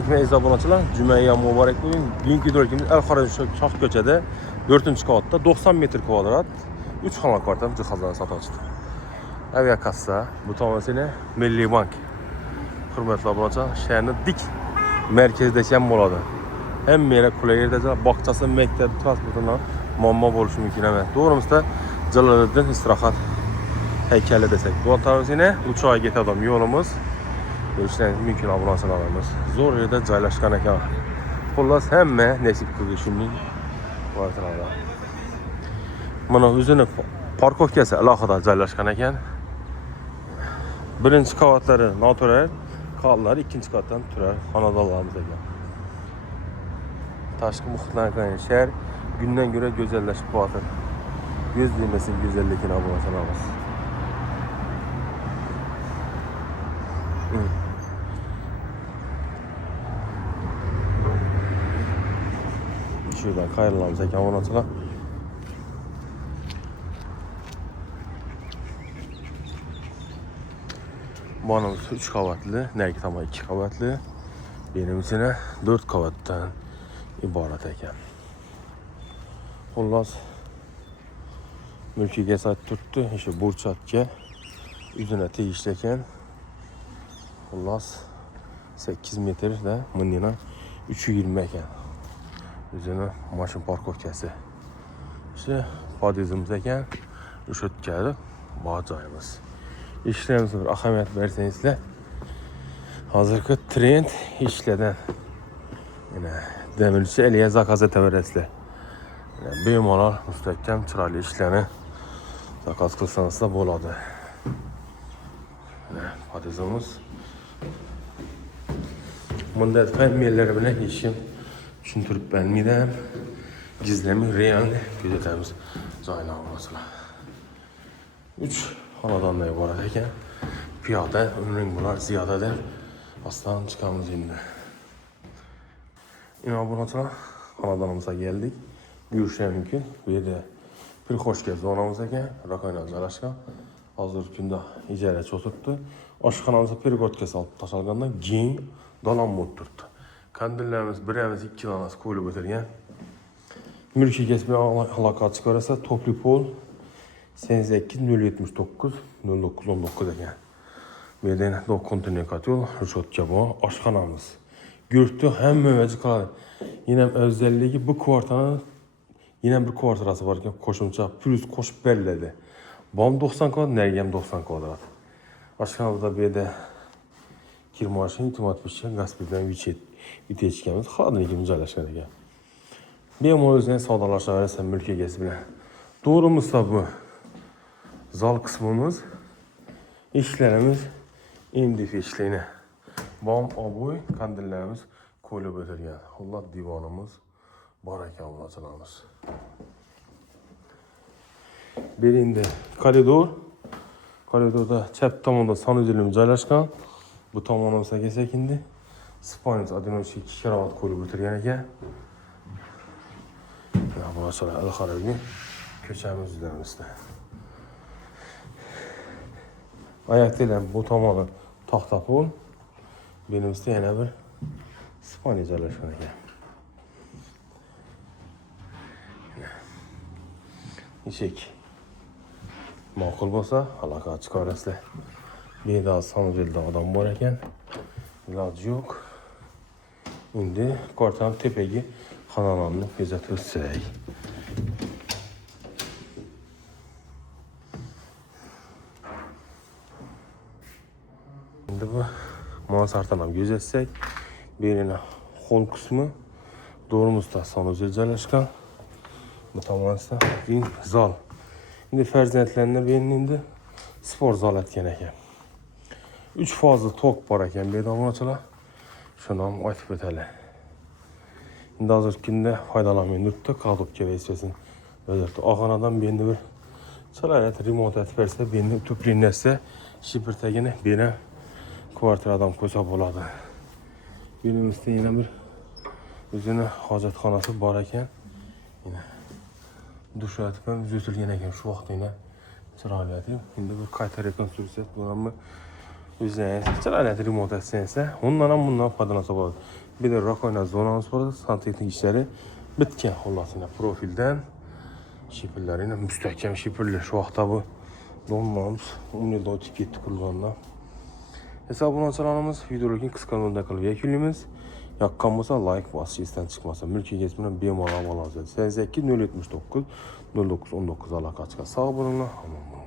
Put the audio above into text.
Assalomualaikum aziz obunachilar. Jumaga muborak bo'ling. Bugungi videomiz Al-Xorazm shoh ko'chada 4-qavatda 90 metr kvadrat 3 xona kvartal jihozlarni sotib ochdi. Aviakassa bu tomonasini Milliy bank. Hurmatli obunachilar, shaharning dik markazida ham bo'ladi. Hamma yerda qulay yerda, bog'chasi, maktab, transportidan muammo bo'lishi mumkin emas. To'g'rimizda Jaloliddin istirohat haykali desak, bu tomonasini 3 oyga yetadigan yo'limiz. Görüşleriniz mümkün obunachilarimiz zo'r yerda joylashgan ekan. Xullas hamma nasib qildi shunday kvartalda. Mana o'zini parkovkasi alohida joylashgan ekan. Birinchi qavatlari noturar, qollar ikkinchi qavatdan turar xonadonlarimiz ekan. Tashqi muhitdan shahar gündan göre go'zallashib boryapti. Göz değmesin go'zalligini obunachilarimiz. Şuradan kayırılamız ekan obunachilar. Bu anamız 3 qavatli, narigi tomon 2 qavatli. Benimkine 4 qavatdan iborat ekan. Xullas mulkiga sat turibdi, o'sha burchatga o'zini tegishli ekan. Xullas 8 metrda minina 320 ekan. O'zini mashin parkovkasi. Shu podizimiz ekan. O'sha o'tkazib bor joyimiz. İşlerimiz bir ahamiyat bersangizlar. Hozirgi trend ishlardan. Yana demirchi Eliya zakaz etaverasizlar. Bemalol mustahkam chiroyli ishlarni zakaz qilsangiz bo'ladi. Podizimiz. Bunday familiyalar bilan ishim tushuntirib bermayman. Gizlami real kuzatamiz joyni obunachilar. 3 xonadondan iborat ekan. Piyoda umring bular ziyodadir. Aslan chiqamiz endi. Ina obunachilar, xonadonimizga keldik. Buyurish mumkin. Bu yerda Pirxoshka zonamiz ekan, Rakoyna joylashgan. Hozirgi kunda ijara cho'tibdi. Oshxonamizga pergotka solib tashalgandan keyin dalon bo'lib turibdi. Kandillarimiz biramiz 2 donasi qo'yilib o'tirgan. Mulkiy kesme aloqa chiqarsa topli pol 88 079 0919 ekan. Bu yerda kontinent yo'l, rushotka bor, oshxonamiz. Go'rtni hamma vaji qiladi. Yana o'zalligi bu kvartalning yana bir kvartirasi bor ekan, qo'shimcha plus qo'shib beriladi. Bom 90 kvadrat, narigi ham 90 kvadrat. Oshxonamizda bu yerda kirmashin, tomat picha, gaz bilan vitechkamiz xodimligimiz joylashgan ekan. Bemalol o'zini savdolashaverasiz mulkiy egasi bilan. To'g'rimizda bu zal qismimiz, ishlarimiz MDF ishlayni. Bom, oboy, kandillarimiz qo'yilib o'tirgan. Xullas divonimiz bor ekan obunachilarimiz. Berindi koridor. Koridorda chap tomonda sanuzelimiz joylashgan. Bu tomonimizga kelsak endi spalniz одиночный 2 kravat qo'yilib o'tirgan ekan. Obunachilar Al-Xorazm ko'chamiz yuzlarimizda. Oyoqtelam bu tomoni taxta pol. Benimizda yana bir spalniz joylashgan ekan. Eshik ma'qul bo'lsa, aloqa chiqarasizlar. Bu yerda sanuzelda odam bor ekan. Iloji yo'q. Endi kvartal tepaga xonadonni kuzatib o'tsak. Endi bu mansarddan ham kuzatsak, bu yerning xol qismi do'rimizda sanuzel joylashgan. Bu tomonda ring zal. Endi farzandlarni bu endi sport zal etgan ekan. 3 fazli tok bor ekan bu yerda obunachilar. Shuni ham aytib o'taylik. Endi hozirgi kunda foydalanmay turibdi, kladovka versiyasini o'zgartirdi. Og'anadan bu endi bir chiroyli remont etib bersa, bu endi to'plansa, shipirtagini bera kvartiradan qo'ysa bo'ladi. Benimizda yana bir o'zini hojatxonasi bor ekan. Yana dush etib ham uzatilgan ekan shu vaqtda chiroyli etib. Endi bir qayta rekonstruksiya qilinganmi Üzerine çalayla remote etsense ondan bundan faydalansa болады. Bir de Rakoyna zonamız var. Santex'in işleri bitken ollasına profilden şifreleriyle müstehkem şifreli şu vaxta bu donmamız 10 yılda ötüp gitti kullanılan. Hesabından çalanımız videologin kıskanında kalıp yekilimiz. Yakkanmasa like bas, işten çıkmasa mülki geçmeden bir mala alacağız. 82 079 09 19 alaka çıkar. Sağ olun. Aman